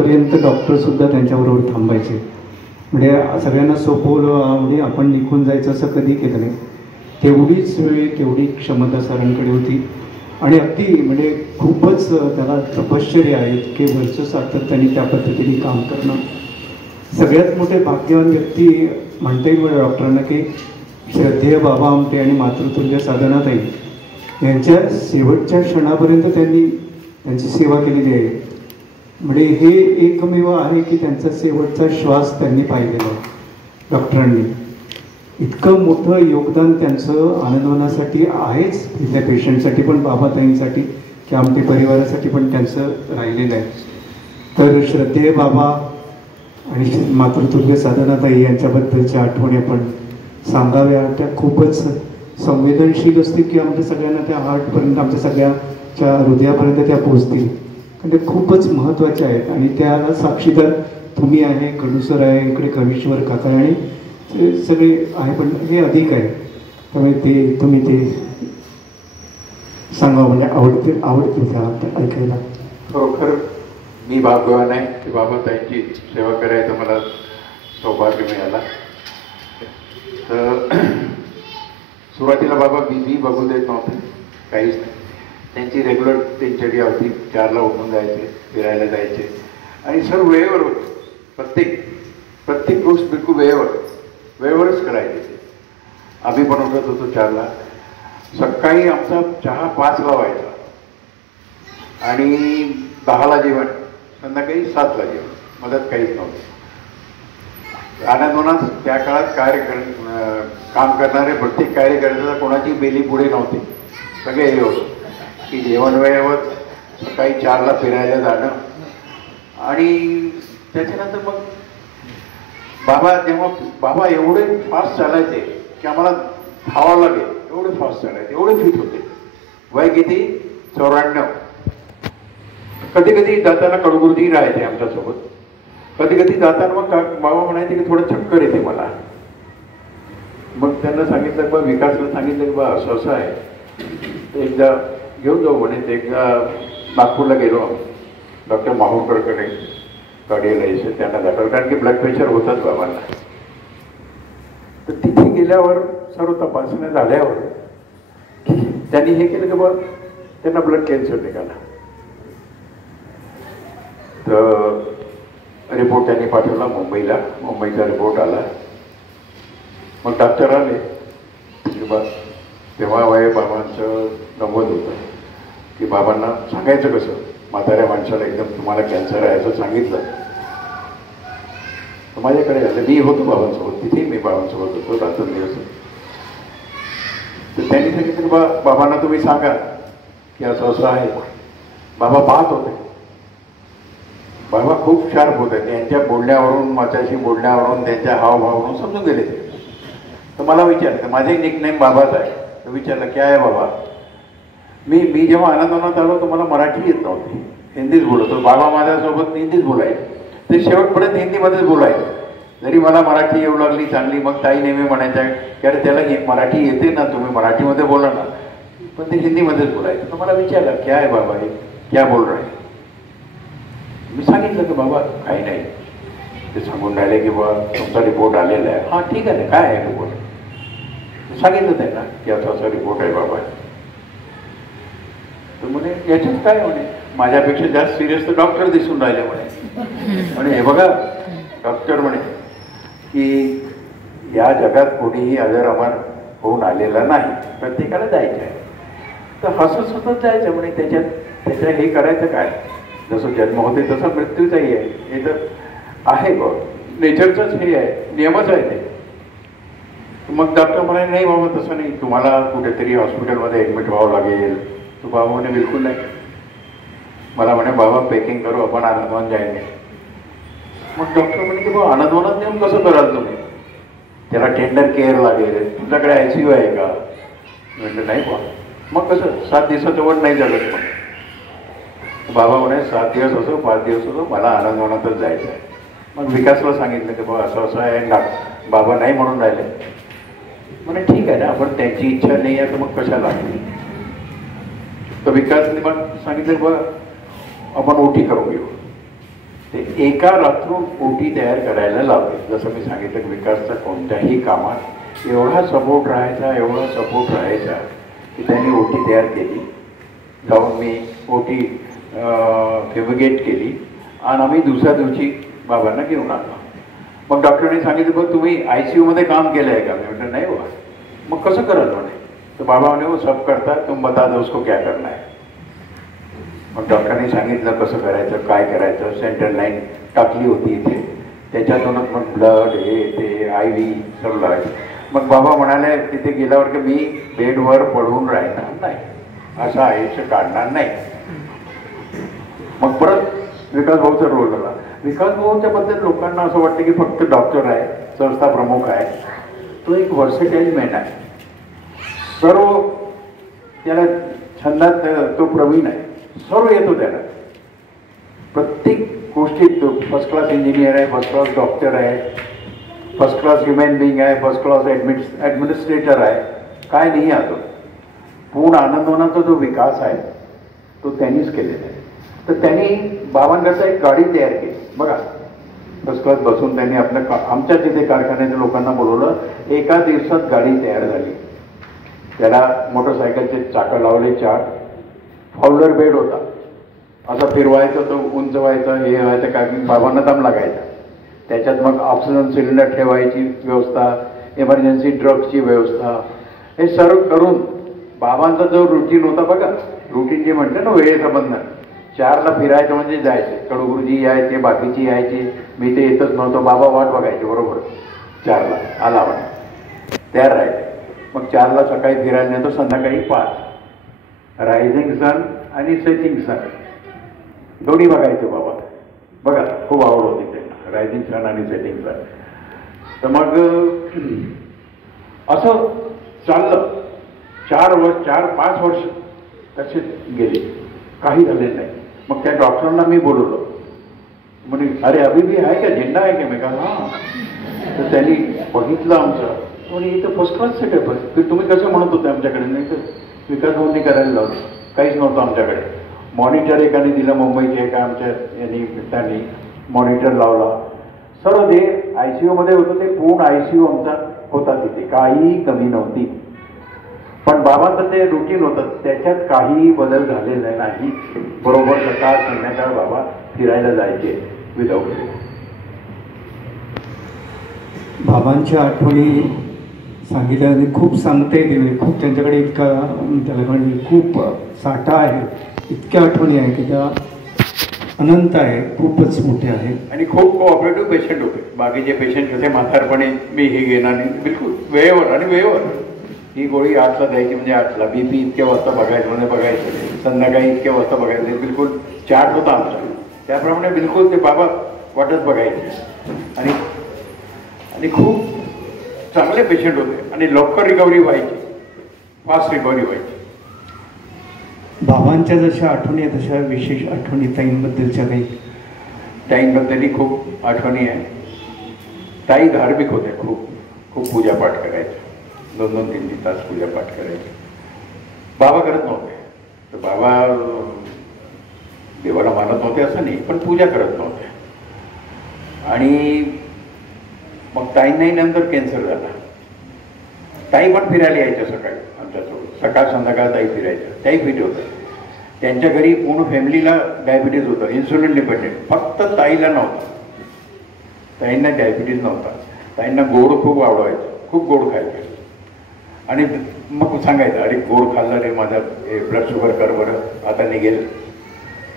पर्यंत डॉक्टरसुद्धा त्यांच्याबरोबर थांबायचे. म्हणजे सगळ्यांना सोपवलं म्हणजे आपण निघून जायचं असं कधी केलं नाही. तेवढीच वेळ तेवढी क्षमता सरांकडे होती आणि अगदी म्हणजे खूपच त्याला तपश्चर्या आहे. इतके वर्ष सातत्याने त्या पद्धतीने काम करणं. सगळ्यात मोठे भाग्यवान व्यक्ती म्हणता येईल मला डॉक्टरांना की श्रद्धेय बाबा आमटे आणि मातृतुल्य साधनाताई यांच्या शेवटच्या क्षणापर्यंत त्यांनी त्यांची सेवा केलेली आहे. म्हणजे हे एकमेव आहे की त्यांचा शेवटचा श्वास त्यांनी पाहिलेला आहे डॉक्टरांनी. इतकं मोठं योगदान त्यांचं आनंदवनासाठी आहेच, तिथल्या पेशंटसाठी पण, बाबाताईंसाठी की आमटे परिवारासाठी पण त्यांचं राहिलेलं आहे. तर श्रद्धेय बाबा आणि मातृतुल्य साधनाताई यांच्याबद्दलच्या आठवणी आपण सांगाव्या. त्या खूपच संवेदनशील असतील की आमच्या सगळ्यांना त्या हार्टपर्यंत, आमच्या सगळ्याच्या हृदयापर्यंत त्या पोहोचतील. कारण ते खूपच महत्त्वाचे आहेत आणि त्याला साक्षीदार तुम्ही आहे, कडूसर आहे, इकडे कवीश्वर काका आणि सगळे आहे. पण हे अधिक आहे, त्यामुळे ते तुम्ही ते सांगा म्हणजे आवडतील त्या ऐकायला. खरोखर मी भाग्यवान आहे की बाबाताईंची सेवा करायचं मला सौभाग्य मिळाला. तर सुरुवातीला बाबा बिझी बघू देत नव्हते, काहीच नाही. त्यांची रेग्युलर दिनचर्या होती. 4ला उठून जायचे, फिरायला जायचे आणि सर्व वेळेवर होते. प्रत्येक गोष्ट बिलकुल वेळेवरच करायचे. आम्ही पण उठत होतो 4ला. सकाळी आमचा चहा 5ला व्हायचा आणि 10ला जेवण, संध्याकाळी 7ला जेवण, मदत काहीच नव्हतं. आनंदवनात त्या काळात काम करणारे प्रत्येक कार्यकर्त्याला कोणाची बेली पुढे नव्हती. सगळे हे होतं की जेवण वेळेवर, सकाळी 4ला फिरायला जाणं. आणि त्याच्यानंतर मग बाबा एवढे फास्ट चालायचे की आम्हाला धावावं लागेल, एवढे फास्ट चालायचे, एवढे फिट होते. वय किती? 94. कधी कधी जाताना कडुगुर्दी राहायचे आमच्यासोबत. कधी कधी जाताना मग बाबा म्हणायचे की थोडं चक्कर येते मला. मग त्यांना सांगितलं, बा विकासला सांगितलं की बा असं असं आहे, एकदा घेऊन जाऊ म्हणे. ते एकदा नागपूरला गेलो आम्ही, डॉक्टर माहुरकरकडे कार्डिओलॉजिस्ट, त्यांना दाखल, कारण की ब्लड प्रेशर होतंच बाबांना. तर तिथे गेल्यावर सर्व तपासण्या झाल्यावर त्यांनी हे केलं की बा त्यांना ब्लड कॅन्सर निघाला. तर रिपोर्ट त्यांनी पाठवला मुंबईला. मुंबईचा रिपोर्ट आला. मग डॉक्टर आले की बा तेव्हा वय बाबांचं 90 होतं की बाबांना सांगायचं कसं, म्हाताऱ्या माणसाला एकदम तुम्हाला कॅन्सर आहे असं सांगितलं. तर माझ्याकडे आलं. मी होतो बाबांसोबत, तिथे मी बाबांसोबत होतो रात्रंदिवस. तर त्यांनी सांगितलं की बाबांना तुम्ही सांगा की असं असं आहे. बाबा पाहत होते. बाबा खूप शार्प होते. त्यांच्या बोलण्यावरून, माझ्याशी बोलण्यावरून, त्यांच्या हावभावावरून समजून गेले ते. तर मला विचारलं, माझे निकनेम बाबाच आहे. तर विचारलं क्या आहे बाबा. मी जेव्हा आनंदवनात आलो तर मला मराठी येत नव्हती, हिंदीच बोलतो. बाबा माझ्यासोबत हिंदीच बोलायचे. ते शेवटपर्यंत हिंदीमध्येच बोलायचे. जरी मला मराठी येऊ लागली चांगली, मग ताई नेहमी म्हणायच्या की अरे त्याला मराठी येते ना, तुम्ही मराठीमध्ये बोला ना. पण ते हिंदीमध्येच बोलायचं. तर मला विचारलं क्या आहे बाबा, हे क्या बोल रहे. मी सांगितलं की बाबा काही नाही. ते सांगून राहिले की बाबा तुमचा रिपोर्ट आलेला आहे. हां ठीक आहे, काय आहे रिपोर्ट. सांगितलं त्यांना की असा असा रिपोर्ट आहे बाबा. तर म्हणे याच्यात काय म्हणे, माझ्यापेक्षा जास्त सिरियस तर डॉक्टर दिसून राहिले म्हणे. हे बघा डॉक्टर म्हणे की या जगात कोणीही आजार अमर होऊन आलेला नाही, प्रत्येकाला जायचं आहे. तर हसत हसत जायचं म्हणे. त्याच्या हे करायचं काय, जसं जन्म होते तसा मृत्यूचाही आहे. हे तर आहे बघ, नेचरचंच हे आहे, नियमच आहे ते. मग डॉक्टर म्हणाले नाही बाबा तसं नाही, तुम्हाला कुठेतरी हॉस्पिटलमध्ये ॲडमिट व्हावं लागेल. तो बाबा म्हणे बिलकुल नाही. मला म्हणे बाबा पॅकिंग करू, आपण आनंदवन जायचे. मग डॉक्टर म्हणे की बाबा आनंदवनात नेऊन कसं कराल तुम्ही, त्याला टेंडर केअर लागेल, तुमच्याकडे ICU आहे का. म्हटलं नाही बा. मग कसं 7 दिवसाचं वर नाही झालं. मग बाबा म्हणे 7 दिवस असो 5 दिवस असो, मला आनंदवनातच जायचं आहे. मग विकासला सांगितलं की बाबा असं असं आहे. बाबा नाही म्हणून राहिले. म्हणे ठीक आहे ना, आपण त्यांची इच्छा नाही आहे तर मग कशाला. तर विकासने मग सांगितलं बघ आपण ओटी करून घेऊ. ते एका रात्रून ओटी तयार करायला लावले. जसं मी सांगितलं विकासचा कोणत्याही कामात एवढा सपोर्ट राहायचा की त्यांनी ओटी तयार केली. जाऊन मी ओटी फेमिगेट केली आणि आम्ही दुसऱ्या दिवशी बाबांना घेऊन आलो. मग डॉक्टरने सांगितलं बघ तुम्ही ICU मध्ये काम केलं आहे का? मी म्हटलं नाही बाबा. मग कसं करत म्हणे? तर बाबा म्हणे वो सब करता तुम बता दो उसको क्या करना है. मग डॉक्टरने सांगितलं कसं करायचं, काय करायचं. सेंट्रल लाईन टाकली होती इथे, त्याच्यातूनच मग ब्लड हे ते IV सर्व लावायचं. मग बाबा म्हणाले तिथे गेल्यावर की मी बेडवर पडून राहणार नाही, असं आयुष्य काढणार नाही. मग परत विकास भाऊचा रोल आला. विकास भाऊच्या बद्दल लोकांना असं वाटतं की फक्त डॉक्टर आहे, संस्था प्रमुख आहे. तो एक व्हर्सेटाईल मॅन आहे. सर्व त्याला छंदात तो प्रवीण आहे. सर्व येतो त्याला. प्रत्येक गोष्टीत तो फर्स्ट क्लास इंजिनियर आहे, फर्स्ट क्लास डॉक्टर आहे, फर्स्ट क्लास ह्युमन बिईंग आहे, फर्स्ट क्लास ॲडमिनिस्ट्रेटर आहे. काय नाही आहे तो. पूर्ण आनंदवनाचा जो विकास आहे तो त्यांनीच केलेला आहे. तर त्यांनी बाबांकरता एक गाडी तयार केली बघा. फर्स्ट क्लास बसून त्यांनी आपल्या आमच्या तिथे कारखान्याच्या लोकांना बोलवलं. एका दिवसात गाडी तयार झाली. त्याला मोटरसायकलचे चाकं लावले 4. फाउलर बेड होता. असं फिरवायचं तो उंच व्हायचं, हे व्हायचं, काय बाबांना दम लागायचा. त्याच्यात मग ऑक्सिजन सिलेंडर ठेवायची व्यवस्था, इमर्जन्सी ड्रग्सची व्यवस्था, हे सर्व करून बाबांचा जो रुटीन होता बघा. रुटीन जे म्हणते ना वेळेचं बंधन. 4ला फिरायचं म्हणजे जायचे. कडुगुरुजी यायचे, बाकीची यायची. मी ते येतच नव्हतो. बाबा वाट बघायचे बरोबर 4ला आला म्हणे, तयार राहायचे. मग 4ला सकाळी फिरायला नेतो, संध्याकाळी 5. रायझिंग सन आणि सेटिंग सन दोन्ही बघायचे बाबा. बघा खूप आवड होती त्यांना रायझिंग सन आणि सेटिंग सन. तर मग असं चाललं. 4-5 वर्ष तसेच गेले, काही झाले नाही. मग त्या डॉक्टरांना मी बोलवलं. म्हणे अरे अभी भी आहे का, झेंडा आहे का? मी का हां. तर त्यांनी बघितलं आमचं. म्हणे इथं फर्स्ट क्लास सेटअप आहे. तर तुम्ही कसं म्हणत होते आमच्याकडे? नाही तर विकास भाऊंनी करायला लावलं. काहीच नव्हतं आमच्याकडे. मॉनिटर एकाने दिलं, मुंबईचे एका आमच्या यांनी त्यांनी मॉनिटर लावला. सर्व जे ICU मध्ये होतं ते पूर्ण ICU आमचा होता. तिथे काही कमी नव्हती. पण बाबांचं ते रुटीन होतं, त्याच्यात काही बदल झालेला नाही. बरोबर सकाळ संध्याकाळ बाबा फिरायला जायचे विदाऊट. बाबांच्या आठवणी सांगितल्या खूप सांगता येतील. खूप त्यांच्याकडे इतका त्याला म्हणजे खूप साठा आहे. इतक्या आठवणी आहे की त्या अनंत आहे, खूपच मोठे आहे. आणि खूप कोऑपरेटिव्ह पेशंट होते. बाकीचे पेशंट कसे म्हातारपणे मी हे घेणार नाही, बिलकुल वेळेवर आणि वेळेवर. ही गोळी 8ला द्यायची म्हणजे 8ला. BP इतक्या वाजता बघायचं म्हणजे बघायचं, संध्याकाळी इतक्या वाजता बघायचं. बिलकुल चार्ट होता आमचा. त्याप्रमाणे बिलकुल ते बाबा वाटच बघायचे. आणि खूप चांगले पेशंट होते आणि लवकर रिकव्हरी व्हायची, फास्ट रिकव्हरी व्हायची. बाबांच्या जशा आठवणी आहेत तशा विशेष आठवणी ताईंबद्दलच्या काही? ताईंबद्दलही खूप आठवणी आहे. ताई धार्मिक होत्या. खूप खूप पूजापाठ करायचे. 2-3 तास पूजापाठ करायचे. बाबा करत नव्हते. तर बाबा देवाला मानत नव्हते असं नाही, पण पूजा करत नव्हते. आणि मग ताईंनाही नंतर कॅन्सर झाला. ताई पण फिरायला यायच्या सकाळी आमच्यासोबत. सकाळ संध्याकाळ ताई फिरायच्या. ताई फिट होत्या. त्यांच्या घरी पूर्ण फॅमिलीला डायबिटीज होतं, इन्सुलिन डिपेंडेंट. फक्त ताईला नव्हतं. ताईंना डायबिटीज नव्हता. ताईंना गोड खूप आवडायचं, खूप गोड खायचं. आणि मग सांगायचं अरे गोड खाल्लं रे माझा ब्लड शुगर कर बरं आता निघेल.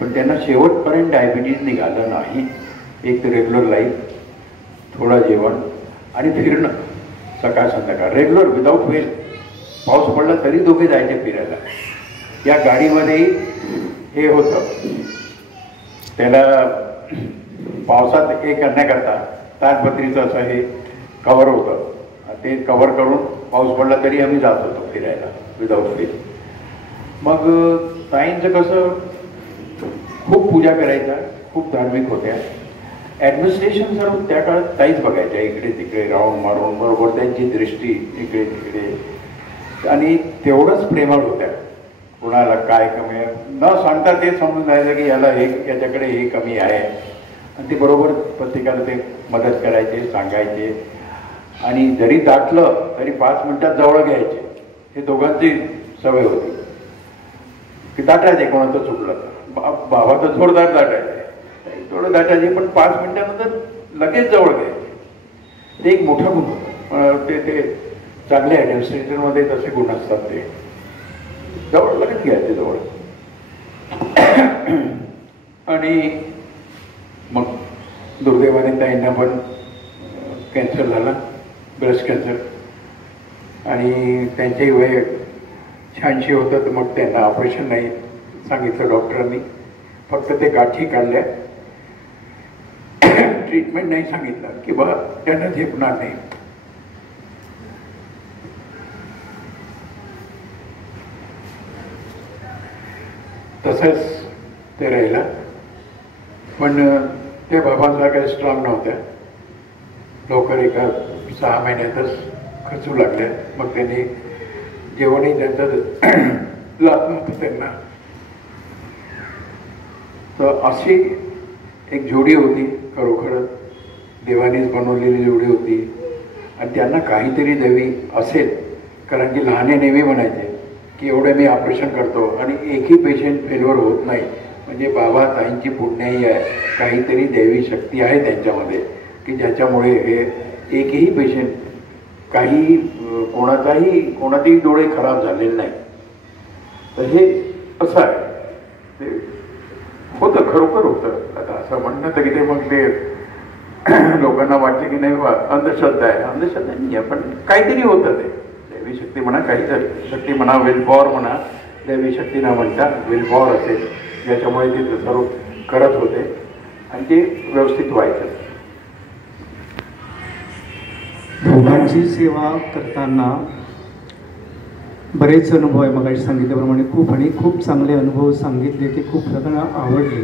पण त्यांना शेवटपर्यंत डायबिटीज निघालं नाही. एक तर रेग्युलर लाईफ, थोडं जेवण आणि फिरणं सकाळ संध्याकाळ रेग्युलर विदाऊट वेल. पाऊस पडला तरी दोघे जायचे फिरायला. या गाडीमध्ये हे होतं, त्याला पावसात हे करण्याकरता ताडपत्रीचं असं हे कवर होतं. ते कवर करून पाऊस पडला तरी आम्ही जात होतो फिरायला विदाऊट वेल. मग ताईंचं कसं खूप पूजा करायचा, खूप धार्मिक होत्या. ॲडमिनिस्ट्रेशन सर्व त्या काळात ताईच बघायच्या. इकडे तिकडे राऊंड मारून बरोबर त्यांची दृष्टी इकडे तिकडे. आणि तेवढंच प्रेमळ होत्या. कुणाला काय कमी आहे न सांगता ते समजून जायचं की याला हे याच्याकडे हे कमी आहे. आणि ते बरोबर प्रत्येकाला ते मदत करायचे, सांगायचे, आणि जरी दाटलं तरी 5 मिनिटात जवळ घ्यायचे. हे दोघांची सवय होती की दाटायचे, कोणाचं चुकलं तर बाबा तर जोरदार दाटायचे, थोडं दाटायचे, पण 5 मिनिटानंतर लगेच जवळ घ्यायचे. ते एक मोठा गुण होतं. ते चांगले ॲडमिनिस्ट्रेटरमध्ये तसे गुण असतात. ते जवळ लगेच घ्यायचे जवळ. आणि मग दुर्दैवाने ताईंना पण कॅन्सर झाला, ब्रेस्ट कॅन्सर, आणि त्यांचेही वय 86 होतं. तर मग त्यांना ऑपरेशन नाही सांगितलं डॉक्टरांनी, फक्त ते गाठी काढल्या, ट्रीटमेंट नाही सांगितलं की बा त्यांना झेपणार नाही. तसंच ते राहिलं. पण त्या बाबांचा काही स्ट्रॉंग नव्हत्या. लवकर एका 6 महिन्यातच खचू लागल्या. मग त्यांनी जेवणही त्यांचं जात नव्हतं त्यांना. तर अशी एक जोडी होती, खरोखरच देवानीच बनवलेली जोडी होती. आणि त्यांना काहीतरी द्यावी असेल, कारण की लहाने नेहमी म्हणायचे की एवढं मी ऑपरेशन करतो आणि एकही पेशंट फेल्युअर होत नाही, म्हणजे बाबा ताईंची पुण्याई आहे, काहीतरी दैवी शक्ती आहे त्यांच्यामध्ये की ज्याच्यामुळे हे एकही पेशंट काही कोणाचेही डोळे खराब झालेले नाही. तर हे असं आहे, ते होतं, खरोखर होतं. आता असं म्हणणं तर की ते मग ते लोकांना वाटते की नाही बा अंधश्रद्धा आहे. अंधश्रद्धा नाही आहे, पण काहीतरी होतं. ते दैवी शक्ती म्हणा, काहीतरी शक्ती म्हणा, विल पॉवर म्हणा, दैवी शक्ती न म्हणता विल पॉवर असेल, ज्याच्यामुळे ते सर्व करत होते आणि ते व्यवस्थित व्हायचं. दोघांची सेवा करताना बरेच अनुभव आहे. मगाशी सांगितल्याप्रमाणे खूप चांगले अनुभव सांगितले, ते खूप सगळ्यांना आवडले.